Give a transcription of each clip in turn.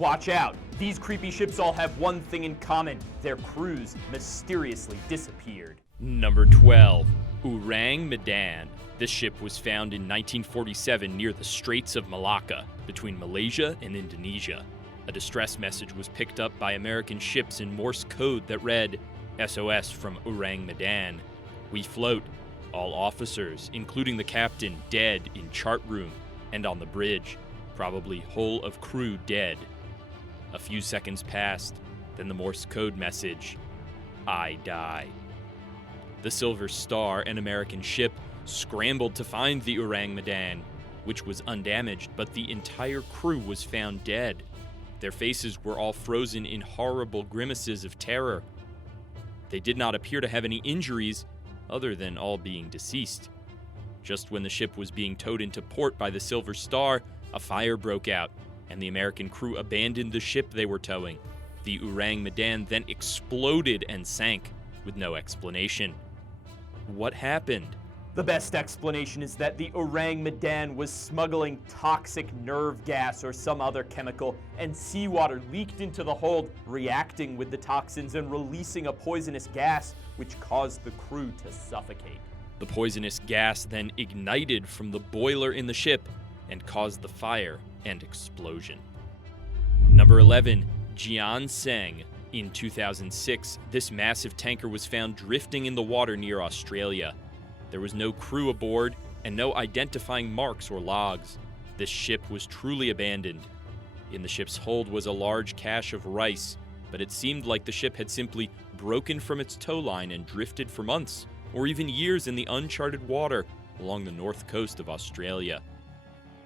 Watch out! These creepy ships all have one thing in common. Their crews mysteriously disappeared. Number 12. Rang Madad. This ship was found in 1947 near the Straits of Malacca, between Malaysia and Indonesia. A distress message was picked up by American ships in Morse code that read, "SOS from Rang Madad. We float. All officers, including the captain, dead in chart room and on the bridge. Probably whole of crew dead." A few seconds passed, then the Morse code message, "I die." The Silver Star, an American ship, scrambled to find the Rang Madad, which was undamaged, but the entire crew was found dead. Their faces were all frozen in horrible grimaces of terror. They did not appear to have any injuries, other than all being deceased. Just when the ship was being towed into port by the Silver Star, a fire broke out, and the American crew abandoned the ship they were towing. The Rang Madad then exploded and sank, with no explanation. What happened? The best explanation is that the Rang Madad was smuggling toxic nerve gas or some other chemical, and seawater leaked into the hold, reacting with the toxins and releasing a poisonous gas, which caused the crew to suffocate. The poisonous gas then ignited from the boiler in the ship and caused the fire and explosion. Number 11. Jianseng. In 2006, this massive tanker was found drifting in the water near Australia. There was no crew aboard and no identifying marks or logs. This ship was truly abandoned. In the ship's hold was a large cache of rice, but it seemed like the ship had simply broken from its tow line and drifted for months, or even years in the uncharted water along the north coast of Australia.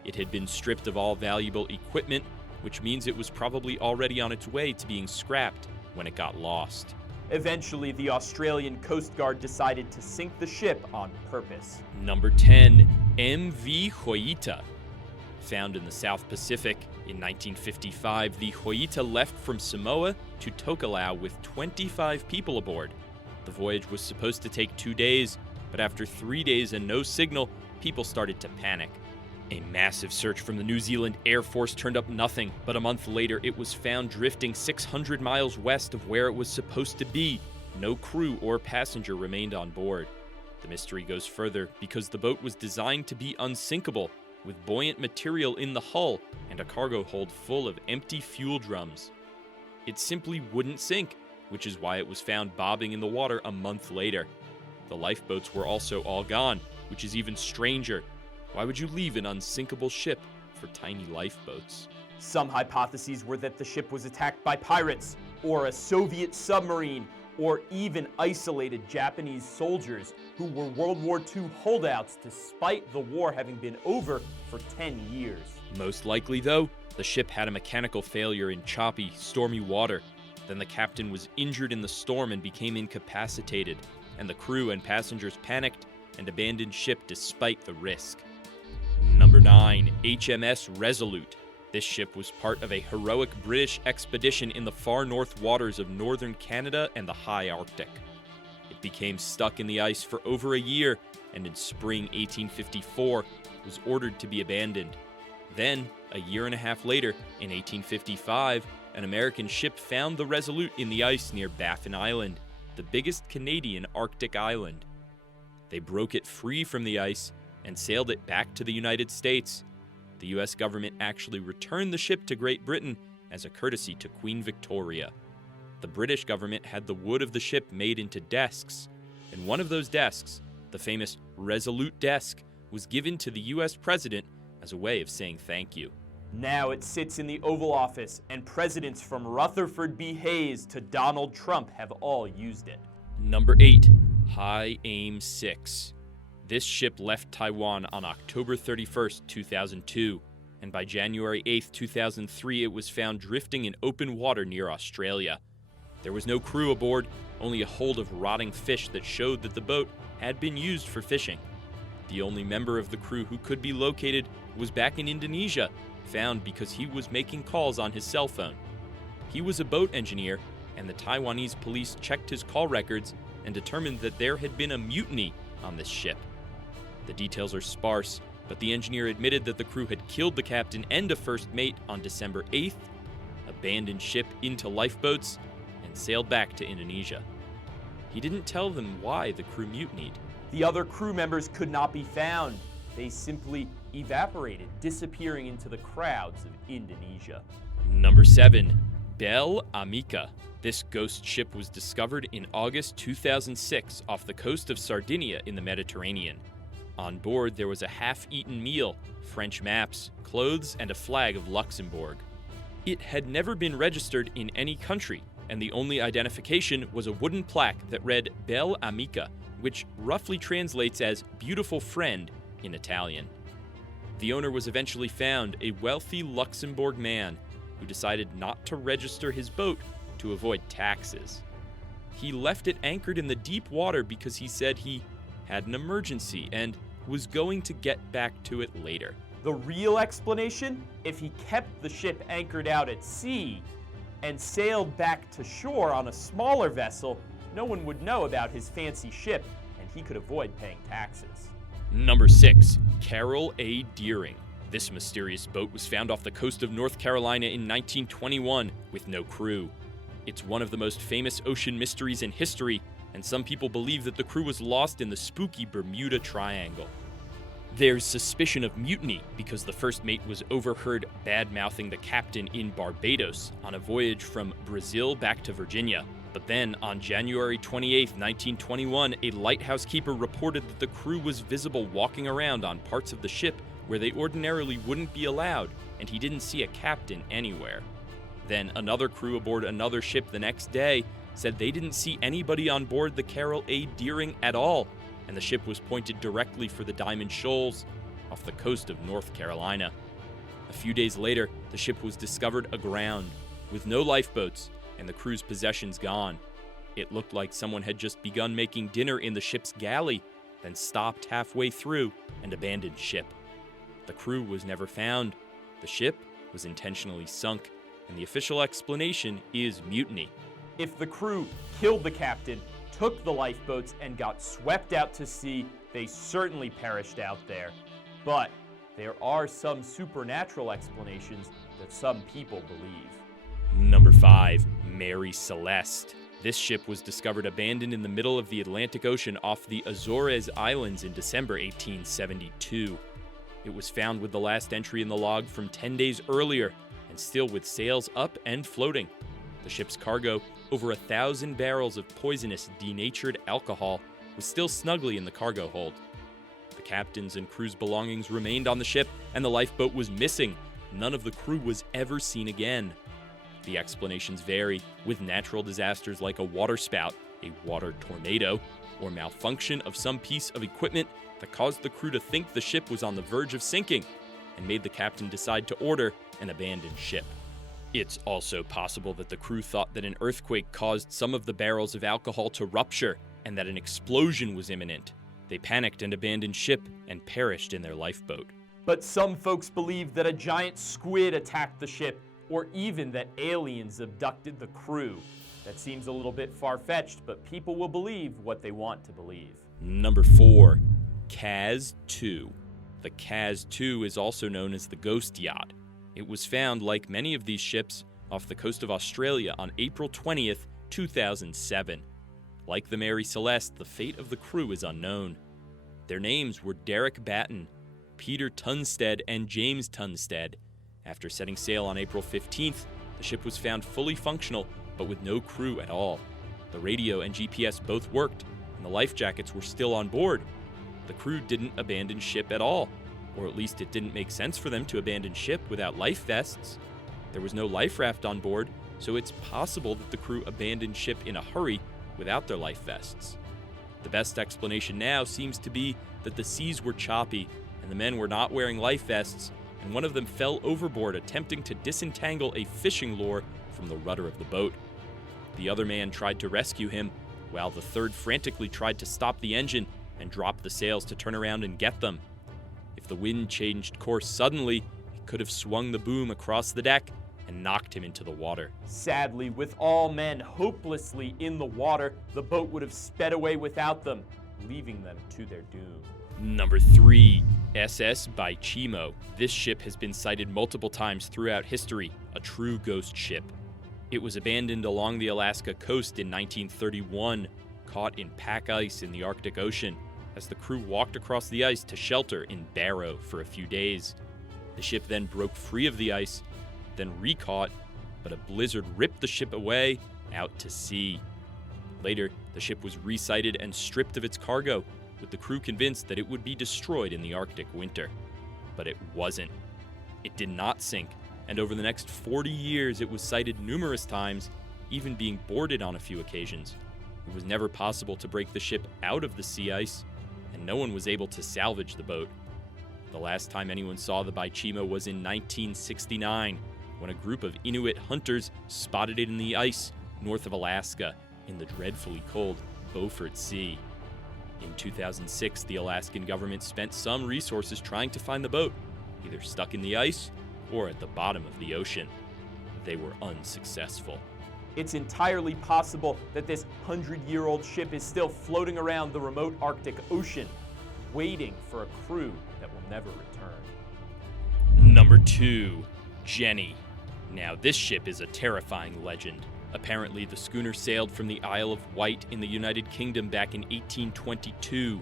It had been stripped of all valuable equipment, which means it was probably already on its way to being scrapped when it got lost. Eventually, the Australian Coast Guard decided to sink the ship on purpose. Number 10. MV Joyita. Found in the South Pacific, in 1955, the Joyita left from Samoa to Tokelau with 25 people aboard. The voyage was supposed to take 2 days, but after 3 days and no signal, people started to panic. A massive search from the New Zealand Air Force turned up nothing, but a month later it was found drifting 600 miles west of where it was supposed to be. No crew or passenger remained on board. The mystery goes further because the boat was designed to be unsinkable, with buoyant material in the hull and a cargo hold full of empty fuel drums. It simply wouldn't sink, which is why it was found bobbing in the water a month later. The lifeboats were also all gone, which is even stranger. Why would you leave an unsinkable ship for tiny lifeboats? Some hypotheses were that the ship was attacked by pirates, or a Soviet submarine, or even isolated Japanese soldiers who were World War II holdouts despite the war having been over for 10 years. Most likely, though, the ship had a mechanical failure in choppy, stormy water. Then the captain was injured in the storm and became incapacitated, and the crew and passengers panicked and abandoned ship despite the risk. Number 9. HMS Resolute. This ship was part of a heroic British expedition in the far north waters of northern Canada and the high Arctic. It became stuck in the ice for over a year, and in spring 1854 was ordered to be abandoned. Then, a year and a half later, in 1855, an American ship found the Resolute in the ice near Baffin Island, the biggest Canadian Arctic island. They broke it free from the ice and sailed it back to the United States. The U.S. government actually returned the ship to Great Britain as a courtesy to Queen Victoria. The British government had the wood of the ship made into desks, and one of those desks, the famous Resolute desk, was given to the U.S. president as a way of saying thank you. Now it sits in the Oval Office, and presidents from Rutherford B. Hayes to Donald Trump have all used it. Number 8. High Aim 6. This ship left Taiwan on October 31st, 2002, and by January 8th, 2003, it was found drifting in open water near Australia. There was no crew aboard, only a hold of rotting fish that showed that the boat had been used for fishing. The only member of the crew who could be located was back in Indonesia, found because he was making calls on his cell phone. He was a boat engineer, and the Taiwanese police checked his call records and determined that there had been a mutiny on this ship. The details are sparse, but the engineer admitted that the crew had killed the captain and a first mate on December 8th, abandoned ship into lifeboats, and sailed back to Indonesia. He didn't tell them why the crew mutinied. The other crew members could not be found. They simply evaporated, disappearing into the crowds of Indonesia. Number 7. Bel Amica. This ghost ship was discovered in August 2006 off the coast of Sardinia in the Mediterranean. On board, there was a half-eaten meal, French maps, clothes, and a flag of Luxembourg. It had never been registered in any country, and the only identification was a wooden plaque that read Bel Amica, which roughly translates as beautiful friend in Italian. The owner was eventually found, a wealthy Luxembourg man who decided not to register his boat to avoid taxes. He left it anchored in the deep water because he said he had an emergency and was going to get back to it later. The real explanation? If he kept the ship anchored out at sea and sailed back to shore on a smaller vessel, no one would know about his fancy ship, and he could avoid paying taxes. Number 6. Carroll A Dingle. This mysterious boat was found off the coast of North Carolina in 1921 with no crew. It's one of the most famous ocean mysteries in history, and some people believe that the crew was lost in the spooky Bermuda Triangle. There's suspicion of mutiny because the first mate was overheard bad-mouthing the captain in Barbados on a voyage from Brazil back to Virginia. But then, on January 28, 1921, a lighthouse keeper reported that the crew was visible walking around on parts of the ship where they ordinarily wouldn't be allowed, and he didn't see a captain anywhere. Then another crew aboard another ship the next day said they didn't see anybody on board the Carroll A Dingle at all, and the ship was pointed directly for the Diamond Shoals off the coast of North Carolina. A few days later, the ship was discovered aground, with no lifeboats and the crew's possessions gone. It looked like someone had just begun making dinner in the ship's galley, then stopped halfway through and abandoned ship. The crew was never found. The ship was intentionally sunk, and the official explanation is mutiny. If the crew killed the captain, took the lifeboats, and got swept out to sea, they certainly perished out there. But there are some supernatural explanations that some people believe. Number 5. Mary Celeste. This ship was discovered abandoned in the middle of the Atlantic Ocean off the Azores Islands in December 1872. It was found with the last entry in the log from 10 days earlier, and still with sails up and floating. The ship's cargo, over 1,000 barrels of poisonous, denatured alcohol, was still snugly in the cargo hold. The captain's and crew's belongings remained on the ship, and the lifeboat was missing. None of the crew was ever seen again. The explanations vary, with natural disasters like a waterspout, a water tornado, or malfunction of some piece of equipment that caused the crew to think the ship was on the verge of sinking and made the captain decide to order an abandoned ship. It's also possible that the crew thought that an earthquake caused some of the barrels of alcohol to rupture and that an explosion was imminent. They panicked and abandoned ship and perished in their lifeboat. But some folks believe that a giant squid attacked the ship, or even that aliens abducted the crew. That seems a little bit far-fetched, but people will believe what they want to believe. Number 4. Kaz 2. The Kaz 2 is also known as the Ghost Yacht. It was found, like many of these ships, off the coast of Australia on April 20th, 2007. Like the Mary Celeste, the fate of the crew is unknown. Their names were Derek Batten, Peter Tunstead, and James Tunstead. After setting sail on April 15th, the ship was found fully functional, but with no crew at all. The radio and GPS both worked, and the life jackets were still on board. The crew didn't abandon ship at all, or at least it didn't make sense for them to abandon ship without life vests. There was no life raft on board, so it's possible that the crew abandoned ship in a hurry without their life vests. The best explanation now seems to be that the seas were choppy, and the men were not wearing life vests, and one of them fell overboard attempting to disentangle a fishing lure from the rudder of the boat. The other man tried to rescue him, while the third frantically tried to stop the engine and drop the sails to turn around and get them. If the wind changed course suddenly, it could have swung the boom across the deck and knocked him into the water. Sadly, with all men hopelessly in the water, the boat would have sped away without them, leaving them to their doom. Number 3. SS Baychimo. This ship has been sighted multiple times throughout history, a true ghost ship. It was abandoned along the Alaska coast in 1931, caught in pack ice in the Arctic Ocean, as the crew walked across the ice to shelter in Barrow for a few days. The ship then broke free of the ice, then recaught, but a blizzard ripped the ship away out to sea. Later, the ship was resighted and stripped of its cargo, with the crew convinced that it would be destroyed in the Arctic winter. But it wasn't. It did not sink, and over the next 40 years it was sighted numerous times, even being boarded on a few occasions. It was never possible to break the ship out of the sea ice, and no one was able to salvage the boat. The last time anyone saw the Baychimo was in 1969, when a group of Inuit hunters spotted it in the ice north of Alaska in the dreadfully cold Beaufort Sea. In 2006, the Alaskan government spent some resources trying to find the boat, either stuck in the ice or at the bottom of the ocean. They were unsuccessful. It's entirely possible that this 100-year-old ship is still floating around the remote Arctic Ocean, waiting for a crew that will never return. Number 2, Jenny. Now, this ship is a terrifying legend. Apparently, the schooner sailed from the Isle of Wight in the United Kingdom back in 1822.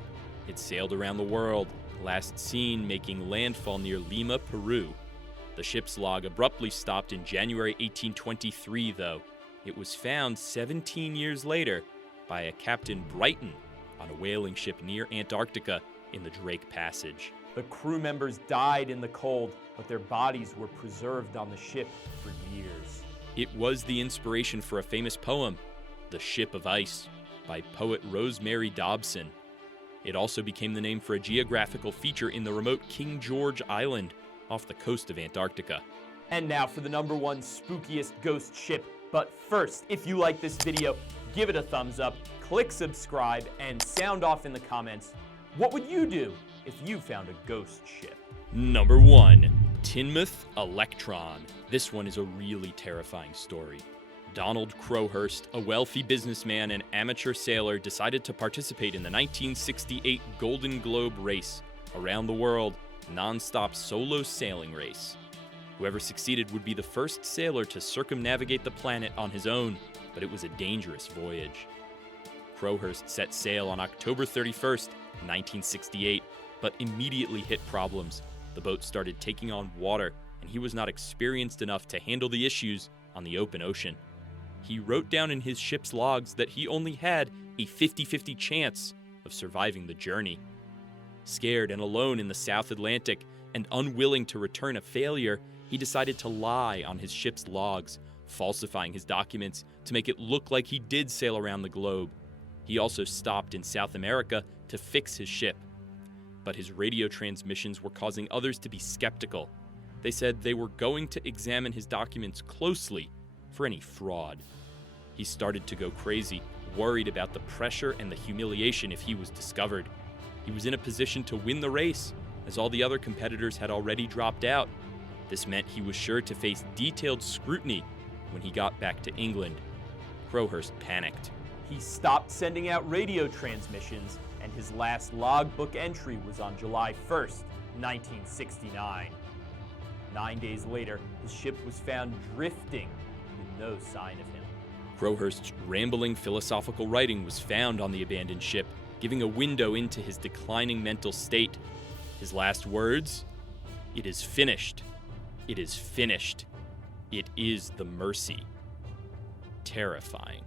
It sailed around the world, last seen making landfall near Lima, Peru. The ship's log abruptly stopped in January 1823, though. It was found 17 years later by a Captain Brighton on a whaling ship near Antarctica in the Drake Passage. The crew members died in the cold, but their bodies were preserved on the ship for years. It was the inspiration for a famous poem, The Ship of Ice, by poet Rosemary Dobson. It also became the name for a geographical feature in the remote King George Island off the coast of Antarctica. And now for the number 1 spookiest ghost ship. But first, if you like this video, give it a thumbs up, click subscribe, and sound off in the comments. What would you do if you found a ghost ship? Number 1, Teignmouth Electron. This one is a really terrifying story. Donald Crowhurst, a wealthy businessman and amateur sailor, decided to participate in the 1968 Golden Globe race, around the world, non-stop solo sailing race. Whoever succeeded would be the first sailor to circumnavigate the planet on his own, but it was a dangerous voyage. Crowhurst set sail on October 31st, 1968, but immediately hit problems. The boat started taking on water, and he was not experienced enough to handle the issues on the open ocean. He wrote down in his ship's logs that he only had a 50-50 chance of surviving the journey. Scared and alone in the South Atlantic and unwilling to return a failure, he decided to lie on his ship's logs, falsifying his documents to make it look like he did sail around the globe. He also stopped in South America to fix his ship. But his radio transmissions were causing others to be skeptical. They said they were going to examine his documents closely for any fraud. He started to go crazy, worried about the pressure and the humiliation if he was discovered. He was in a position to win the race, as all the other competitors had already dropped out. This meant he was sure to face detailed scrutiny when he got back to England. Crowhurst panicked. He stopped sending out radio transmissions, and his last logbook entry was on July 1st, 1969. 9 days later, his ship was found drifting with no sign of him. Crowhurst's rambling philosophical writing was found on the abandoned ship, giving a window into his declining mental state. His last words? "It is finished. It is finished. It is the mercy." Terrifying.